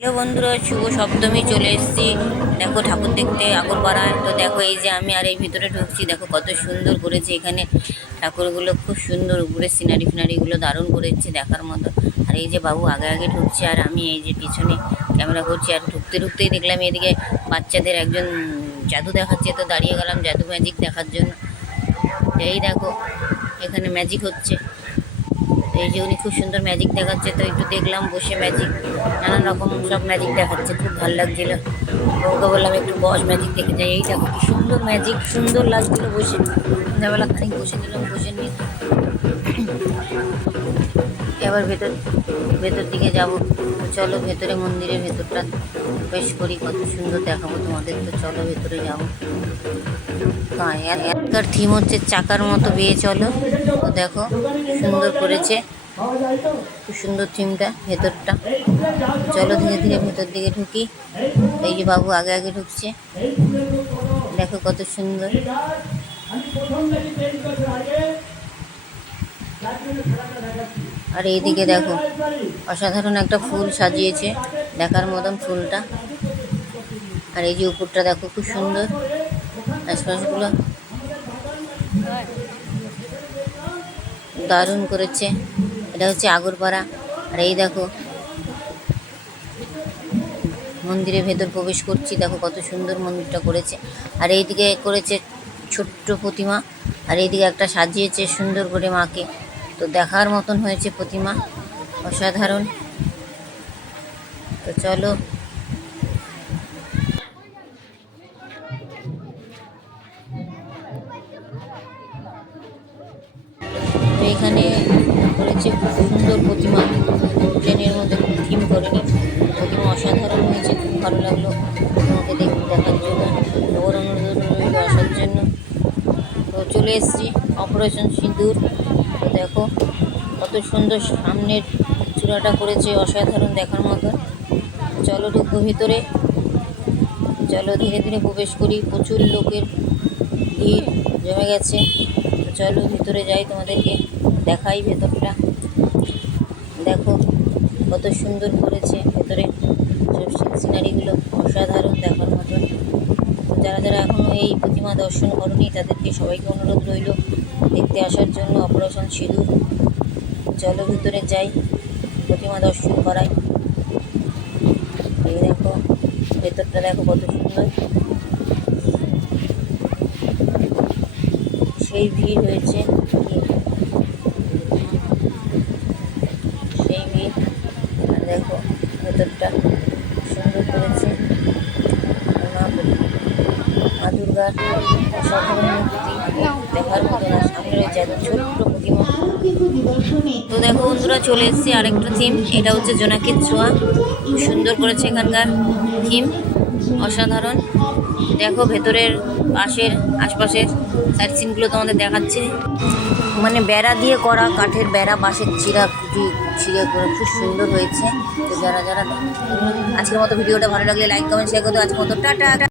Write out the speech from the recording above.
Hello বন্ধুরা, শুভ সপ্তমী চলে এসেছি। দেখো ঠাকুর দেখতে আগরপাড়ায়। তো দেখো এই যে আমি আর এই ভিতরে ঢুকছি, দেখো কত সুন্দর করেছে এখানে ঠাকুরগুলো, খুব সুন্দর। উপরে সিনারি ফিনারিগুলো দারুণ করেছে দেখার মতো। আর এই যে বাবু আগে আগে ঢুকছে আর আমি এই যে পিছনে ক্যামেরা করছি। আর ঢুকতে ঢুকতেই দেখলাম এদিকে বাচ্চাদের একজন জাদু দেখাচ্ছে, তো দাঁড়িয়ে গেলাম জাদু ম্যাজিক দেখার জন্য। এই দেখো এখানে ম্যাজিক হচ্ছে। এই যে উনি খুব সুন্দর ম্যাজিক দেখাচ্ছে, তো একটু দেখলাম বসে ম্যাজিক, নানান রকম সব ম্যাজিক দেখাচ্ছে, খুব ভালো লাগছিল। বউকে বললাম একটু বস ম্যাজিক দেখে যাই। এই দেখো কি সুন্দর ম্যাজিক, সুন্দর লাগছিল বসে। সন্ধ্যাবেলা খানিক বসে দিলাম, বসে নিয়ে এবার ভেতর দিকে যাব। চলো ভেতরে, মন্দিরের ভেতরটা বেশ করি, কত সুন্দর দেখাবো তোমাদের। তো চলো ভেতরে যাবো। হ্যাঁ, এখানকার থিম হচ্ছে চাকার মতো বেয়ে চলো। তো দেখো সুন্দর করেছে, খুব সুন্দর থিমটা, ভেতরটা। চলো ধীরে ধীরে ভেতর দিকে ঢুকি। এই যে বাবু আগে আগে ঢুকছে, দেখো কত সুন্দর। আর এইদিকে দেখো অসাধারণ একটা ফুল সাজিয়েছে, দেখার মতন ফুলটা। আর এই যে উপরটা দেখো খুব সুন্দর, আশপাশগুলো দারুণ করেছে। এটা হচ্ছে আগরপাড়া। আর এই দেখো মন্দিরের ভেতর প্রবেশ করছি, দেখো কত সুন্দর মন্দিরটা করেছে। আর এইদিকে করেছে ছোট্ট প্রতিমা, আর এইদিকে একটা সাজিয়েছে সুন্দর করে মাকে। তো দেখার মতন হয়েছে প্রতিমা, অসাধারণ। তো চলো এইখানে করেছে খুব সুন্দর প্রতিমা, প্লেনের মধ্যে থিম করেনি, প্রতিমা অসাধারণ হয়েছে, খুব ভালো লাগলো তোমাকে দেখার জন্য। ওর অনুরোধ রইল আসার জন্য। তো চলে এসেছি অপারেশন সিঁদুর। তো দেখো কত সুন্দর সামনের চূড়াটা করেছে, অসাধারণ দেখার মতো। চলো ঢুকবো ভিতরে, চলো ধীরে ধীরে প্রবেশ করি। প্রচুর লোকের ভিড় জমে গেছে। তো চলো ভিতরে যাই, তোমাদেরকে দেখাই ভেতরটা। দেখো কত সুন্দর করেছে ভেতরে, সব সিনারিগুলো অসাধারণ দেখার মতন। যারা যারা এখনও এই প্রতিমা দর্শন করনি তাদেরকে সবাইকে অনুরোধ রইল দেখতে আসার জন্য অপারেশন সিঁদুর। চলো ভিতরে যাই, প্রতিমা দর্শন করাই। এই দেখো ভেতরটা, দেখো কত সুন্দর। সেই ভিড় হয়েছে, সেই ভিড়। আর দেখো ভেতরটা সুন্দর করেছে। মা দুর্গার অসাধারণ মূর্তি দেখার মতো না, সামনে রয়েছে এত ছোট্ট প্রতিমা। তো দেখো বন্ধুরা চলে এসেছি আরেকটা থিম, এটা হচ্ছে জোনাকির ছোঁয়া। খুব সুন্দর করেছে এখানকার থিম, অসাধারণ। দেখো ভেতরের পাশের আশপাশের সাইড সিনগুলো তোমাদের দেখাচ্ছে। মানে বেড়া দিয়ে করা, কাঠের বেড়া, বাঁশের ছিঁড়ে করে খুব সুন্দর হয়েছে। তো যারা যারা আজকের মতো ভিডিওটা ভালো লাগলে লাইক কমেন্ট শেয়ার করতে। আজকের মতো টাটা।